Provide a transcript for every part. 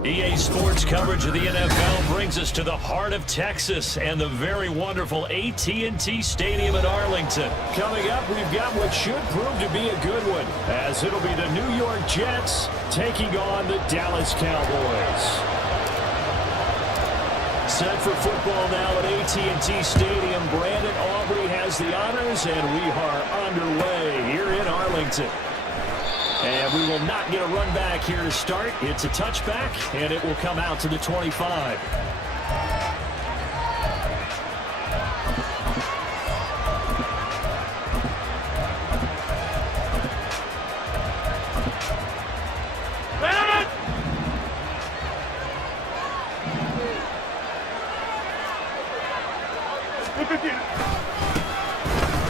EA Sports coverage of the NFL brings us to the heart of Texas and the very wonderful AT&T Stadium in Arlington. Coming up, we've got what should prove to be a good one, as it'll be the New York Jets taking on the Dallas Cowboys. Set for football now at AT&T Stadium. Brandon Aubrey has the honors, and we are underway here in Arlington. And we will not get a run back here to start. It's a touchback, and it will come out to the 25.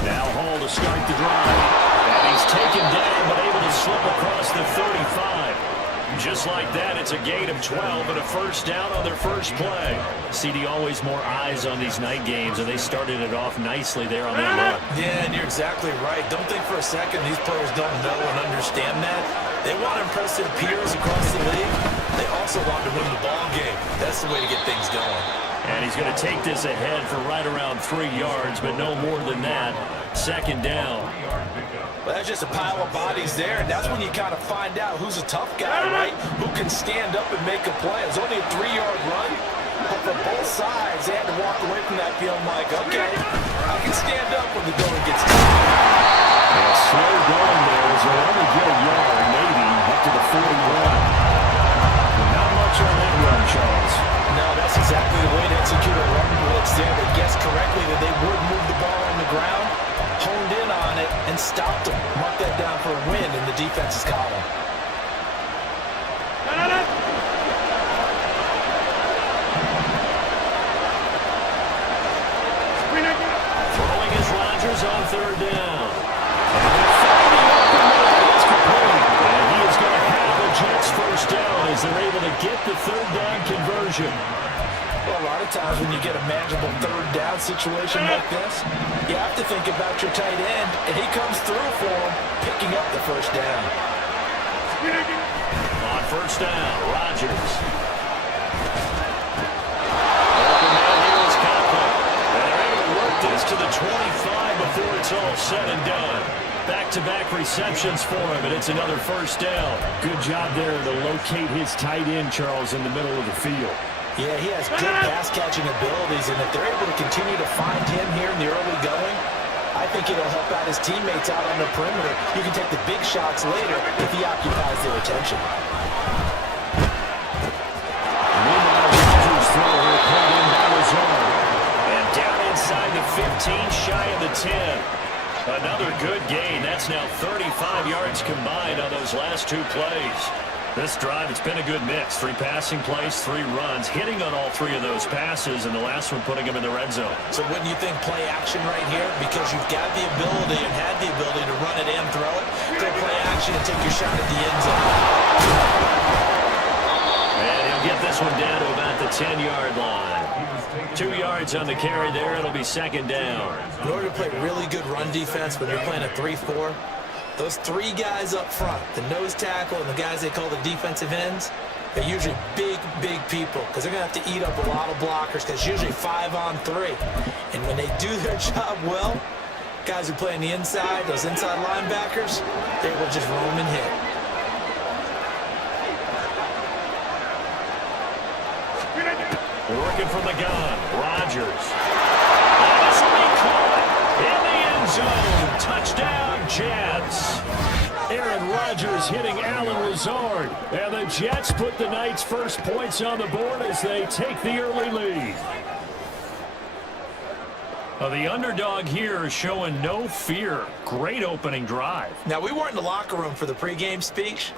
Now Hall to start the drive. And he's taken down, but able to slip across the 35. Just like that, it's a gain of 12 and a first down on their first play. CD, always more eyes on these night games, and they started it off nicely there on that run. Yeah, and you're exactly right. Don't think for a second these players don't know and understand that. They want to impress their peers across the league. They also want to win the ball game. That's the way to get things going. And he's going to take this ahead for right around 3 yards, but no more than that. Second down. Well, that's just a pile of bodies there, and that's when you kind of find out who's a tough guy, right? Who can stand up and make a play. It's only a 3-yard run, but for both sides, they had to walk away from that feeling like, okay, I can stand up when the going gets tough. Yeah, slow going there as they only get a yard, maybe up to the 41. Not much on that run, Charles. No, that's exactly the way to execute a run blitz there. They guessed correctly that they would move the ball on the ground, honed in on it, and stopped them. Mark that down for a win in the defense's column. Throwing is Rodgers on third down. It's complete. And he is going to have the Jets first down as they're able to get the third down conversion. Well, a lot of times when you get a manageable third down situation like this, you have to think about your tight end, and he comes through for him, picking up the first down. On first down, Rodgers. This to the 25 before it's all said and done. Back-to-back receptions for him, and it's another first down. Good job there to locate his tight end, Charles, in the middle of the field. Yeah, he has good pass-catching abilities, and if they're able to continue to find him here in the early going, I think it'll help out his teammates out on the perimeter. You can take the big shots later if he occupies their attention. Meanwhile, Rodgers throw here caught in by Lazard. And down inside the 15, shy of the 10. Another good gain. That's now 35 yards combined on those last 2 plays. This drive, it's been a good mix. 3 passing plays, 3 runs, hitting on all 3 of those passes, and the last one putting them in the red zone. So wouldn't you think play action right here? Because you've got the ability and had the ability to run it and throw it. Go play action and take your shot at the end zone. And he'll get this one down to about the 10-yard line. 2 yards on the carry there. It'll be second down. In order to play really good run defense when you're playing a 3-4, those 3 guys up front, the nose tackle and the guys they call the defensive ends, they're usually big, big people because they're going to have to eat up a lot of blockers because it's usually 5-on-3. And when they do their job well, guys who play on the inside, those inside linebackers, they will just roam and hit. Working from the gun, Rodgers. And this will be caught in the end zone. Touchdown, Jets. Aaron Rodgers hitting Allen Lazard. And the Jets put the Knights' first points on the board as they take the early lead. The underdog here is showing no fear. Great opening drive. Now, we weren't in the locker room for the pregame speech,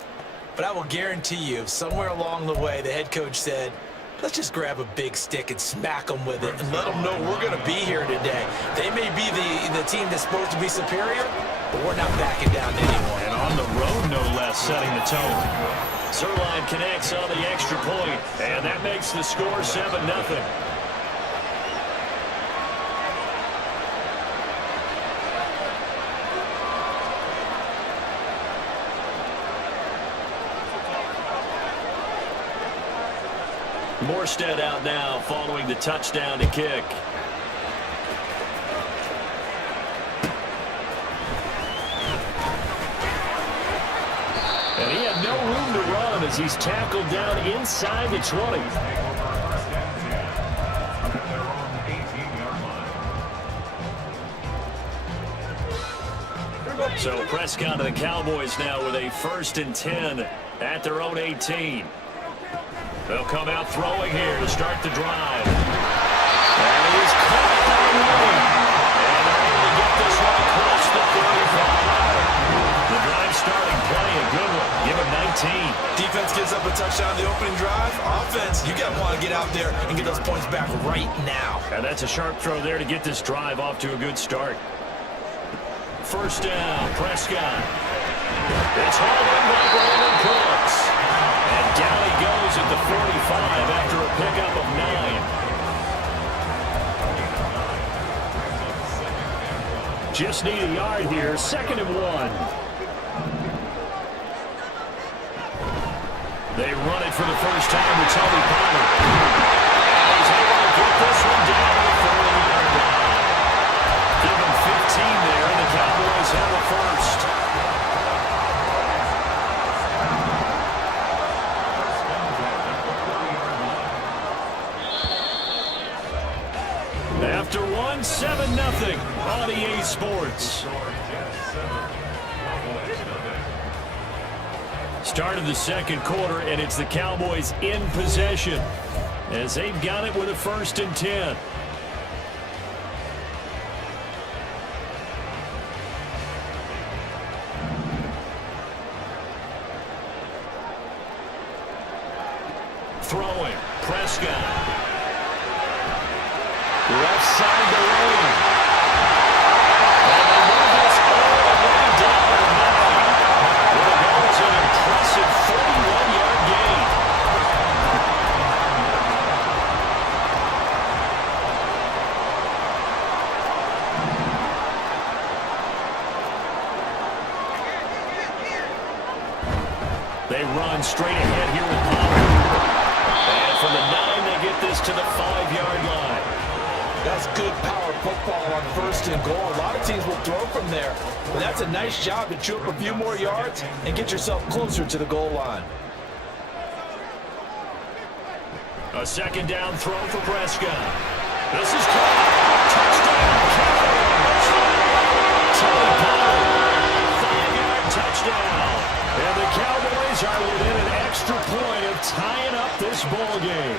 but I will guarantee you, somewhere along the way, the head coach said, let's just grab a big stick and smack them with it and let them know we're going to be here today. They may be the team that's supposed to be superior, but we're not backing down to anyone. And on the road, no less, setting the tone. Zerline connects on the extra point, and that makes the score 7-0. Morstead out now following the touchdown to kick. And he had no room to run as he's tackled down inside the 20. So Prescott and the Cowboys now with a 1st and 10 at their own 18. They'll come out throwing here to start the drive. And he's caught that one. And they're able to get this one across the 35. The drive starting play, a good one. Give him 19. Defense gives up a touchdown on the opening drive. Offense, you got to want to get out there and get those points back right now. And that's a sharp throw there to get this drive off to a good start. 1st down, Prescott. It's hauled in by Brandon Cooks. And down he goes at the 45 after a pickup of 9. Just need a yard here, 2nd and 1. They run it for the first time with Tony Pollard. And he's able to get this one down to the 40-yard line. Give him 15 there, and the Cowboys have a 1st. After 1, 7-0 on EA Sports. Start of the 2nd quarter, and it's the Cowboys in possession as they've got it with a 1st and 10. Throwing, Prescott. Left side to lane. And they move this all the way down to 9. Well, that was an impressive 31-yard gain. They run straight ahead here with Pollard. And from the 9, they get this to the 5-yard line. That's good power football on 1st and goal. A lot of teams will throw from there. But that's a nice job to chew up a few more yards and get yourself closer to the goal line. A 2nd down throw for Prescott. This is caught. Touchdown, Cowboys. Tony Pollard, 5-yard touchdown. And the Cowboys are within an extra point of tying up this ball game.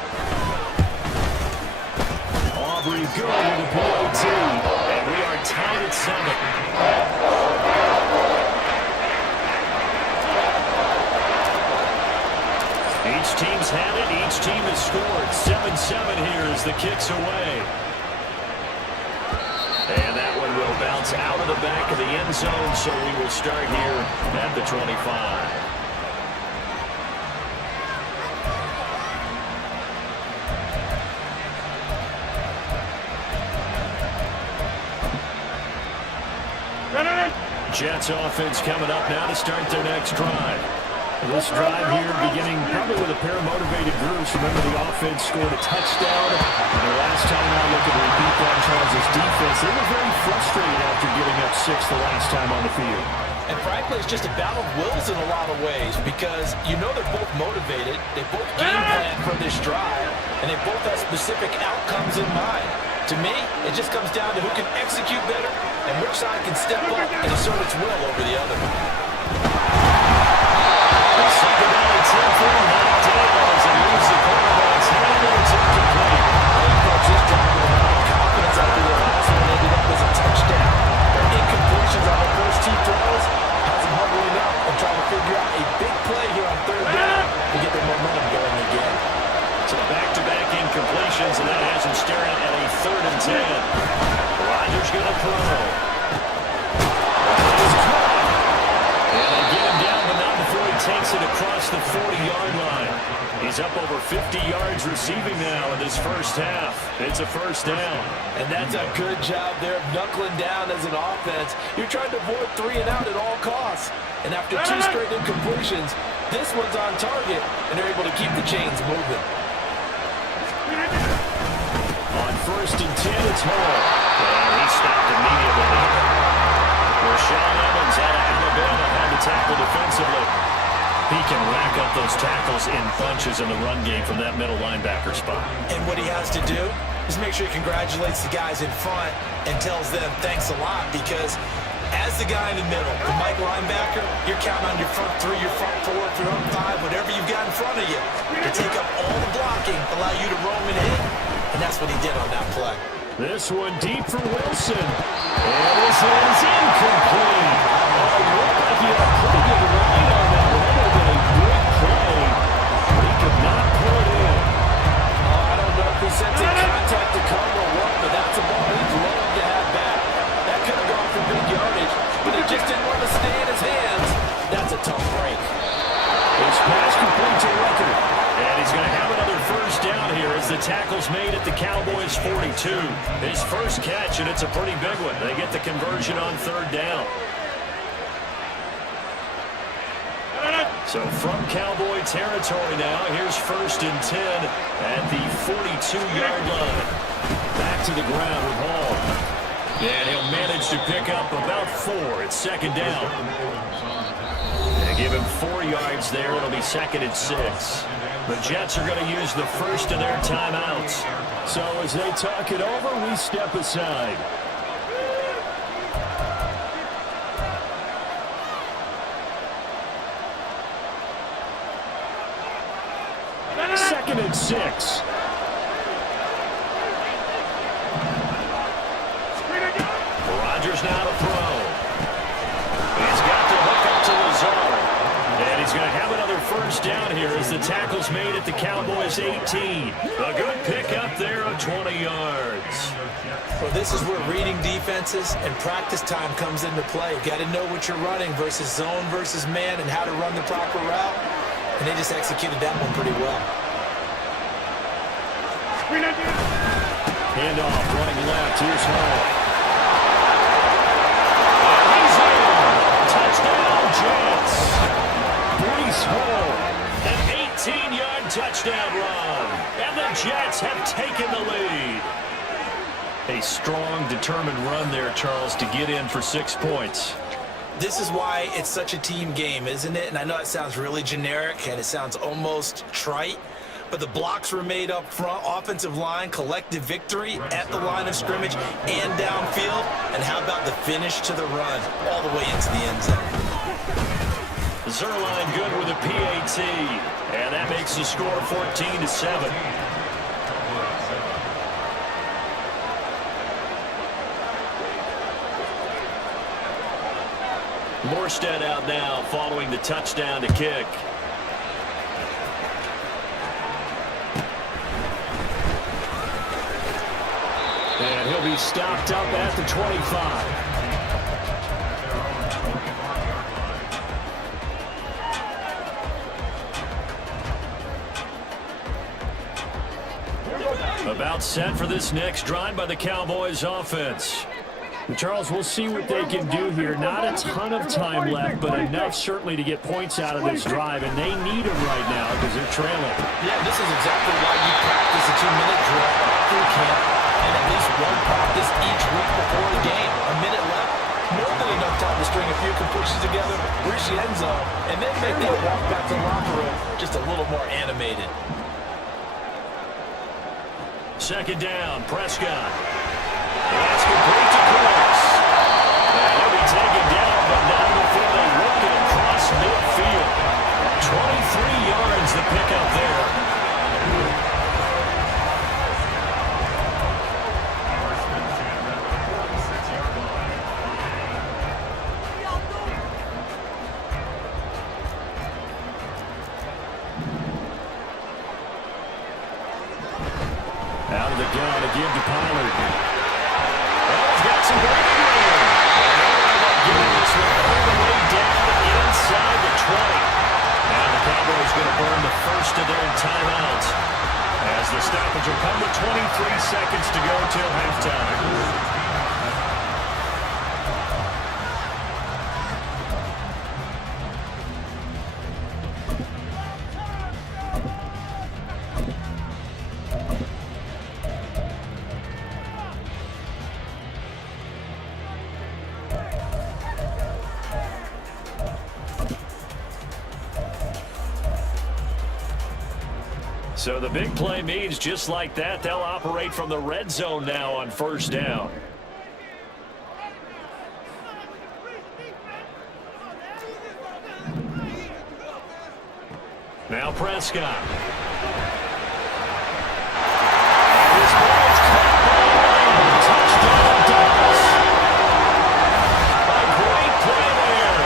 Aubrey good with a PAT, and we are tied at 7. Each team's had it. Each team has scored. 7-7 here as the kick's away. And that one will bounce out of the back of the end zone, so we will start here at the 25. Jets offense coming up now to start their next drive. This drive here beginning probably with a pair of motivated groups. Remember, the offense scored a touchdown. And the last time I looked at the repeat on Charles' defense, they were very frustrated after giving up 6 the last time on the field. And frankly, it's just a battle of wills in a lot of ways because you know they're both motivated. They both game plan for this drive, and they both have specific outcomes in mind. To me, it just comes down to who can execute better and which side can step up and assert its will over the other. The second down attempt for him knocked down as he moves the quarterback's hand, and it's incomplete. Coach is talking about confidence after the last one ended up as a touchdown. Their incompletions on the first 2 throws has them humbling up and trying to figure out a big play here on 3rd down to get their momentum going again. So back-to-back incompletions, and that has him staring at a 3rd and 10. Rodgers going to throw. And they get him down, but not before he takes it across the 40-yard line. He's up over 50 yards receiving now in this first half. It's a 1st down. And that's a good job there of knuckling down as an offense. You're trying to avoid 3 and out at all costs. And after 2 straight incompletions, this one's on target, and they're able to keep the chains moving. first and 10. It's Hall. And he stopped immediately there. Rashaan Evans out of Alabama had to tackle defensively. He can rack up those tackles in bunches in the run game from that middle linebacker spot. And what he has to do is make sure he congratulates the guys in front and tells them thanks a lot, because as the guy in the middle, the Mike linebacker, you're counting on your front three, your front four, your front five, whatever you've got in front of you to take up all the blocking, allow you to roam and hit, and that's what he did on that play. This one deep for Wilson. And this is incomplete. Oh, it looked like he had a pretty good line on that. That would have been a great play. But he could not pull it in. I don't know if he sensing contact to cover or what, but that's a ball he'd love to have back. That could have gone for big yardage, but he just didn't want to stay in his hands. That's a tough break. His pass complete to Rucker. And he's going to have another first down here as the tackle's made at the Cowboys' 42. His first catch, and it's a pretty big one. They get the conversion on third down. So from Cowboy territory now, here's first and 10 at the 42-yard line. Back to the ground with Hall. And he'll manage to pick up about 4. It's second down. They give him 4 yards there. It'll be second and 6. The Jets are going to use the first of their timeouts. So as they talk it over, we step aside. Second and 6. Rodgers now to throw. He's got to hook up to Lazard. And he's going to have another first down here as the tackle's made at the Cowboys' 18. A good pickup there of 20 yards. Well, this is where reading defenses and practice time comes into play. You've got to know what you're running versus zone versus man and how to run the proper route. And they just executed that one pretty well. Handoff running left. Here's Hall. He's in. Touchdown, Jets. Breece Hall. An 18-yard touchdown run. And the Jets have taken the lead. A strong, determined run there, Charles, to get in for 6 points. This is why it's such a team game, isn't it? And I know it sounds really generic and it sounds almost trite, but the blocks were made up front, offensive line, collective victory at the line of scrimmage and downfield. And how about the finish to the run all the way into the end zone? Zerline good with a PAT, and that makes the score 14-7. Morstead out now following the touchdown to kick. And he'll be stopped up at the 25. About set for this next drive by the Cowboys offense. Charles, we'll see what they can do here. Not a ton of time left, but enough certainly to get points out of this drive, and they need them right now because they're trailing. Yeah, this is exactly why you practice a 2-minute drill through camp and at least one practice each week before the game. A minute left, more than enough time to string a few completions together, reach the end zone, and then make that walk back to the locker room just a little more animated. Second down, Prescott. That's complete to Cooks. And he'll be taken down, but not before they work it across midfield. 23 yards the pickup there. Out of the gun to give to Pollard. Some great room. Getting this one all the way down inside the 20. Now the Cowboys going to burn the first of their timeouts as the stoppage will come with 23 seconds to go till halftime. So the big play means just like that, they'll operate from the red zone now on first down. Now Prescott. His ball's caught by touchdown Dallas. A great play there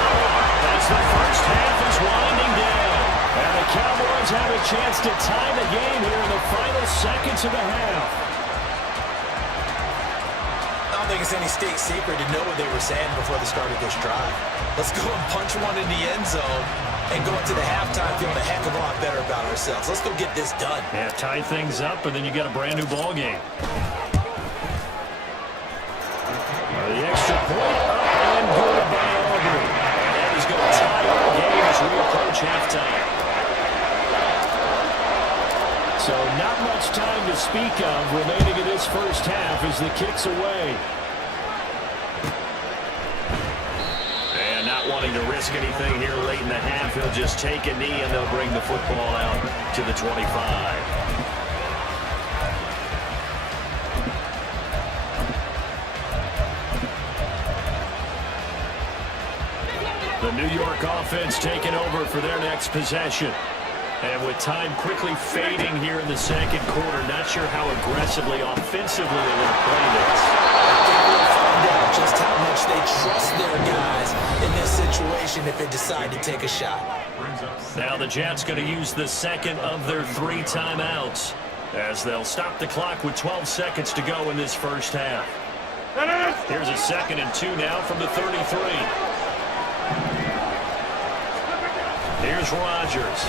as the first half is winding down. And the Cowboys have a chance to tie the game here in the final seconds of the half. I don't think it's any state secret to know what they were saying before the start of this drive. Let's go and punch one in the end zone and go into the halftime feeling a heck of a lot better about ourselves. Let's go get this done. Yeah, tie things up, and then you get a brand new ball game. The extra point up and good by Aubrey. And that is going to tie our game as we approach halftime. So not much time to speak of remaining in this first half as the kick's away. And not wanting to risk anything here late in the half, he'll just take a knee and they'll bring the football out to the 25. The New York offense taking over for their next possession. And with time quickly fading here in the second quarter, not sure how aggressively, offensively they will play this. I think we'll find out just how much they trust their guys in this situation if they decide to take a shot. Now the Jets going to use the second of their 3 timeouts as they'll stop the clock with 12 seconds to go in this first half. Here's a 2nd and 2 now from the 33. Here's Rodgers.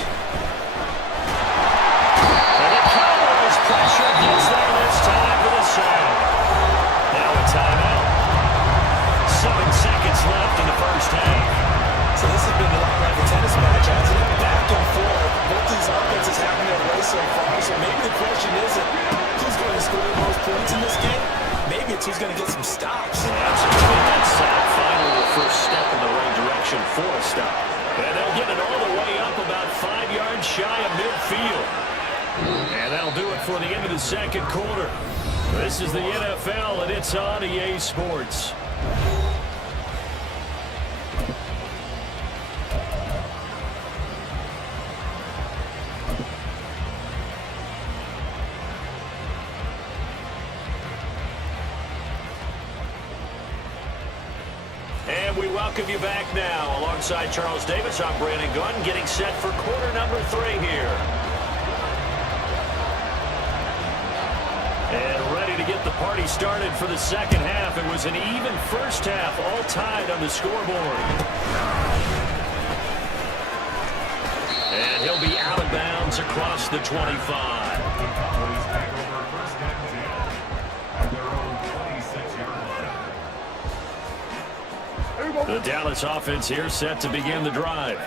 And the Cowboys pressure gets there this time for the sack. Now a timeout. 7 seconds left in the first half. So this has been a lot like a tennis match, hasn't it? Back and forth. Both these offenses having their way so far. So maybe the question isn't who's going to score the most points in this game. Maybe it's who's going to get some stops. Yeah, absolutely. That sack finally the first step in the right direction for a stop. And they'll get it all the way up about 5 yards shy of midfield. And that'll do it for the end of the second quarter. This is the NFL, and it's on EA Sports. And we welcome you back now. Alongside Charles Davis, I'm Brandon Gunn, getting set for quarter number 3 here. And ready to get the party started for the second half. It was an even first half, all tied on the scoreboard. And he'll be out of bounds across the 25. The Dallas offense here set to begin the drive.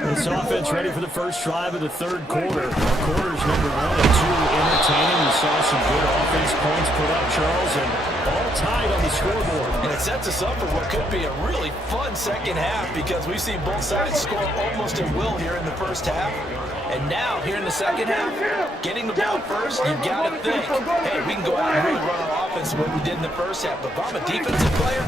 This offense ready for the first drive of the third quarter. Quarters number 1 and 2 entertaining. We saw some good offense points put up, Charles, and all tied on the scoreboard. And it sets us up for what could be a really fun second half because we've seen both sides score almost at will here in the first half. And now, here in the second half, getting the ball first, you've got to think, hey, we can go out and really run our offense what we did in the first half. But if I'm a defensive player,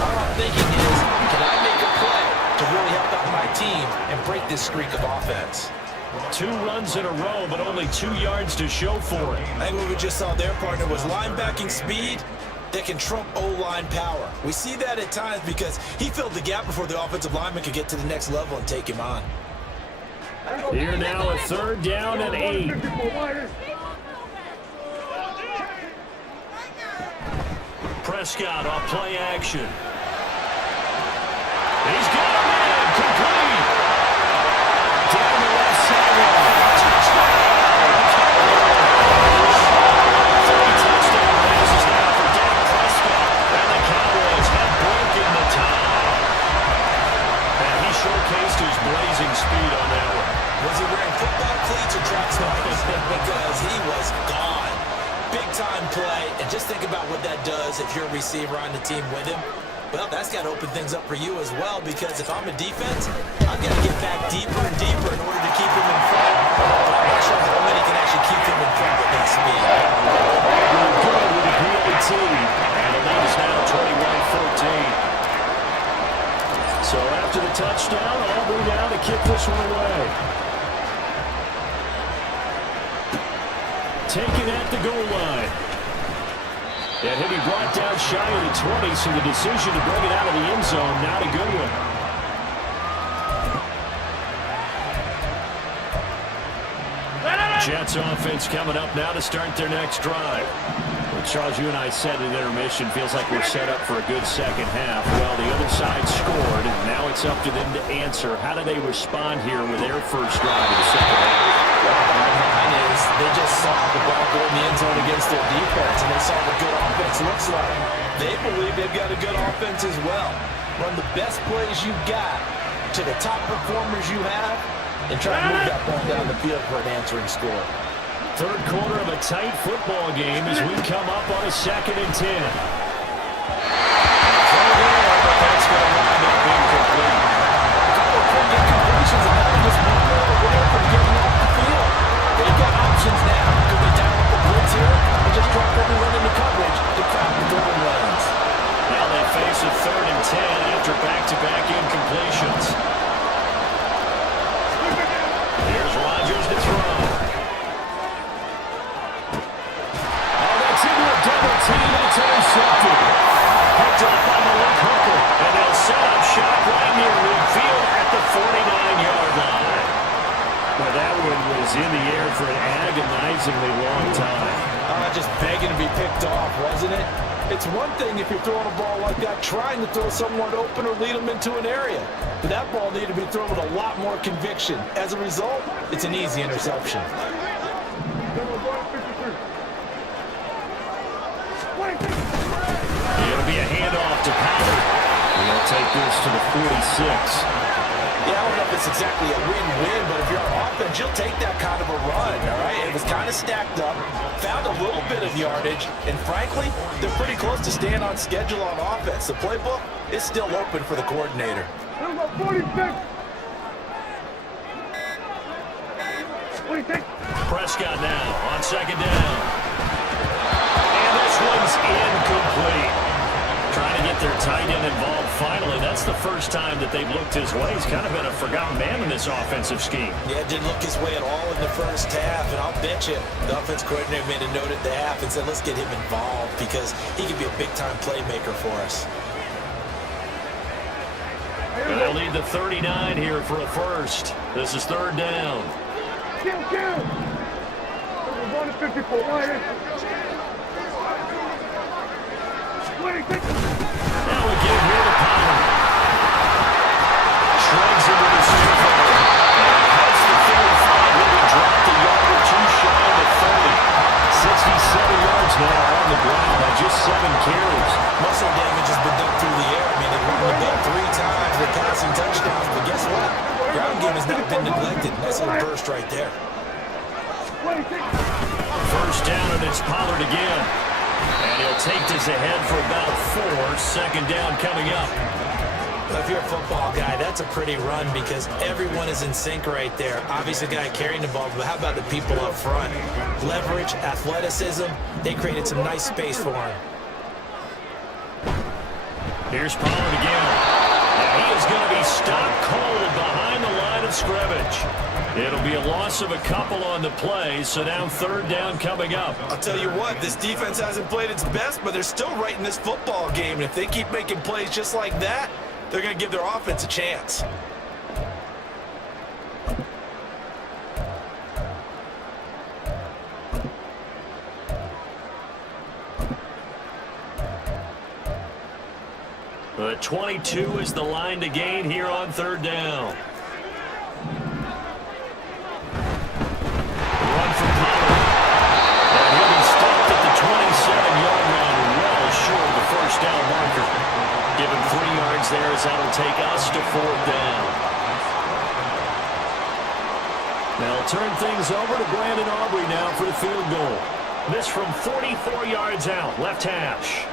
all I'm thinking is, can I make a play to really help out my team and break this streak of offense? 2 runs in a row, but only 2 yards to show for it. I think what we just saw their partner was linebacking speed that can trump O-line power. We see that at times because he filled the gap before the offensive lineman could get to the next level and take him on. Here now, a 3rd down and 8. Prescott off play action. He's got him in, complete. Down the left sideline. Touchdown. 3 touchdown passes now for Dak Prescott. And the Cowboys have broken the tie. And he showcased his blazing speed on that one. Was he wearing football cleats or track slides? Because he was gone. Big-time play, and just think about what that does if you're a receiver on the team with him. Well, that's got to open things up for you as well, because if I'm a defense, I've got to get back deeper and deeper in order to keep him in front. But I'm not sure how many can actually keep him in front with that speed. Good with a PAT. And the lead is now 21-14. So after the touchdown, Aubrey now to kick this one away. Taken at the goal line. And he'll be brought down shy of the 20, so the decision to bring it out of the end zone, not a good one. Jets offense coming up now to start their next drive. Well, Charles, you and I said at intermission, feels like we're set up for a good second half. Well, the other side scored, and now it's up to them to answer. How do they respond here with their first drive of the second half? Mine is they just saw the ball go in the end zone against their defense, and they saw what good offense looks like. They believe they've got a good offense as well. Run the best plays you got to the top performers you have, and try to move that ball down the field for an answering score. Third quarter of a tight football game as we come up on a 2nd and 10. That's going to wind up incomplete. A couple of quick incompletions, and that was one more away from getting off the field. They've got options now. Could they dial up the blitz here and just drop everyone into coverage to crack the throwing lanes? Now they face a 3rd and 10 after back-to-back incompletions. Here's Rodgers to throw. Oh, that's into a double team. It's intercepted. Picked up by the left hooker. And they'll set up shop right near midfield at the 49-yard line. Well, that one was in the air for an agonizingly long time. Just begging to be picked off, wasn't it? It's one thing if you're throwing a ball like that, trying to throw someone open or lead them into an area. But that ball needed to be thrown with a lot more conviction. As a result, it's an easy interception. It'll be a handoff to Pollard. He'll take this to the 46. Yeah, I don't know if it's exactly a win-win, but if you're on offense, you'll take that kind of a run, all right? It was kind of stacked up, found a little bit of yardage, and frankly, they're pretty close to staying on schedule on offense. The playbook is still open for the coordinator. Prescott now on 2nd down. And this one's incomplete. Trying to get their tight end involved finally. That's the first time that they've looked his way. He's kind of been a forgotten man in this offensive scheme. Yeah, didn't look his way at all in the first half, and I'll bet you the offense coordinator made a note at the half and said, let's get him involved because he could be a big-time playmaker for us. They'll lead the 39 here for a first. This is 3rd down. Now we get here to Pollard. Shrugs into the super. Cuts the 35. Really dropped the yard or two shy of the 30. 67 yards now on the ground by just 7 carries. Muscle damage has been done through the air. I mean, they've run the ball 3 times with passing touchdowns, but guess what? Ground game has not been neglected. Nice little burst right there. First down, and it's Pollard again. And he'll take this ahead for about 4. 2nd down coming up. Well, if you're a football guy, that's a pretty run because everyone is in sync right there. Obviously, the guy carrying the ball, but how about the people up front? Leverage, athleticism, they created some nice space for him. Here's Pollard again. And he is going to be stopped cold behind the line of scrimmage. It'll be a loss of a couple on the play, so now 3rd down coming up. I'll tell you what, this defense hasn't played its best, but they're still right in this football game. And if they keep making plays just like that, they're going to give their offense a chance. The 22 is the line to gain here on 3rd down. Run for Pollard. And he'll be stopped at the 27-yard line, well short of the first down marker. Give him 3 yards there as that'll take us to 4th down. Now turn things over to Brandon Aubrey now for the field goal. This from 44 yards out, left hash.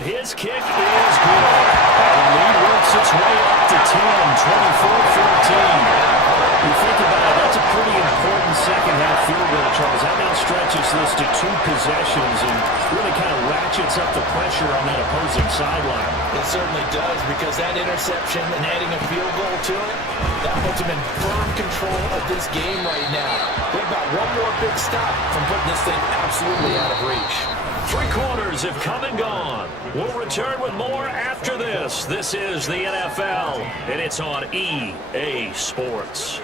And his kick is good. And the lead works its way up to 10, 24-14. You think about it, that's a pretty important second-half field goal, Charles. That now stretches this to 2 possessions and really kind of ratchets up the pressure on that opposing sideline. It certainly does, because that interception and adding a field goal to it, that puts them in firm control of this game right now. They've got one more big stop from putting this thing absolutely out of reach. 3 quarters have come and gone. We'll return with more after this. This is the NFL, and it's on EA Sports.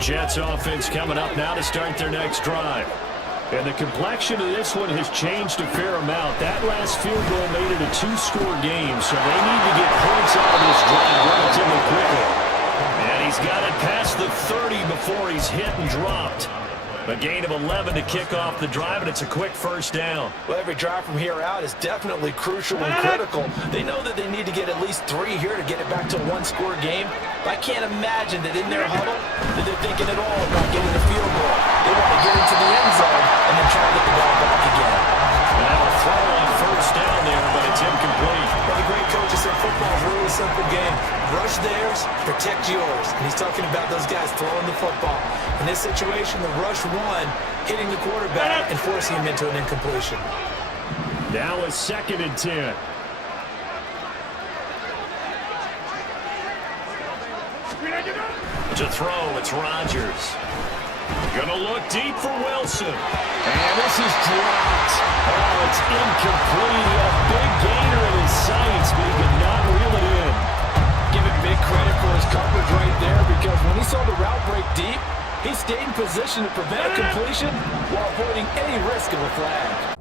Jets offense coming up now to start their next drive. And the complexion of this one has changed a fair amount. That last field goal made it a 2-score game, so they need to get points out of this drive relatively quickly. And he's got it past the 30 before he's hit and dropped. A gain of 11 to kick off the drive, and it's a quick first down. Well, every drive from here out is definitely crucial and critical. They know that they need to get at least 3 here to get it back to a 1-score game. But I can't imagine that in their huddle that they're thinking at all about getting a field goal. They want to get into the end zone and then try to get the ball back again. And now a throw on first down there, but it's incomplete. Well, the great coach said football is a really simple game. Rush theirs, protect yours. And he's talking about those guys throwing the football. In this situation, the rush one, hitting the quarterback and forcing him into an incompletion. Now a 2nd and 10. To throw, it's Rodgers. Gonna look deep for Wilson. And this is dropped. Oh, it's incomplete. A big gainer in his sights, but he could not reel it in. Give him big credit for his coverage right there, because when he saw the route break deep, he stayed in position to prevent a completion while avoiding any risk of a flag.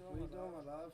What are you doing, my love?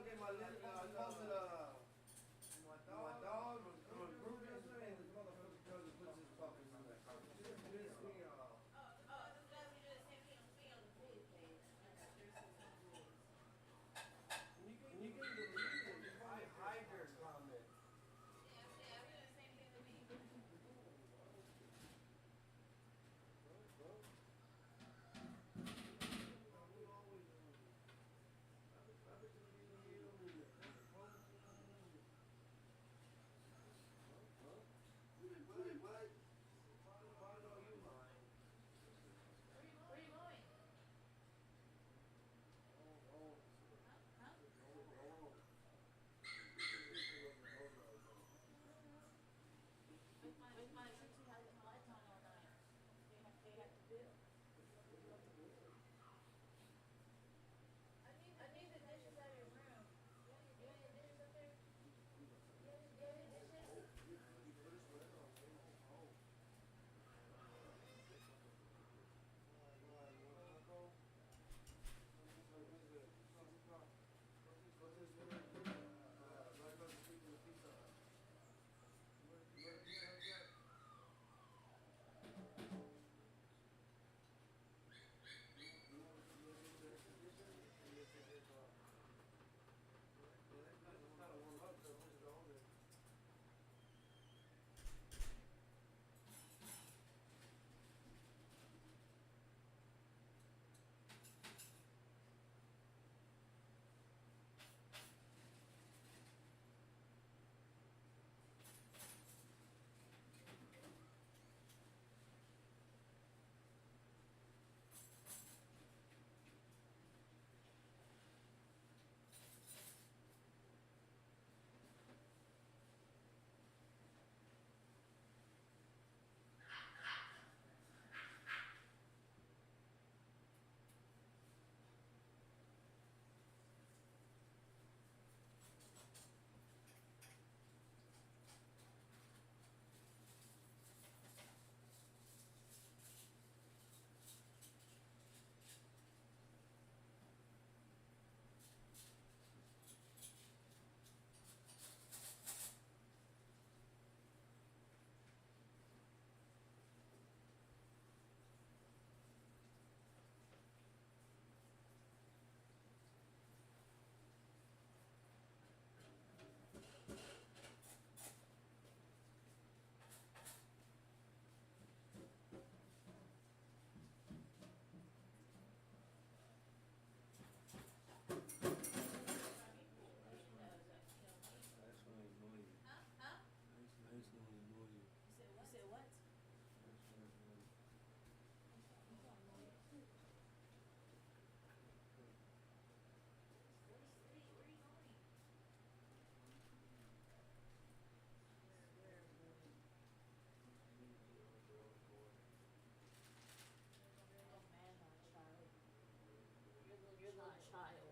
get my list. I posted my dog on group yesterday, and this motherfucker goes and puts his fucking in that car. Just pissed me off. And you can believe it. I hide their comment. You're not a child.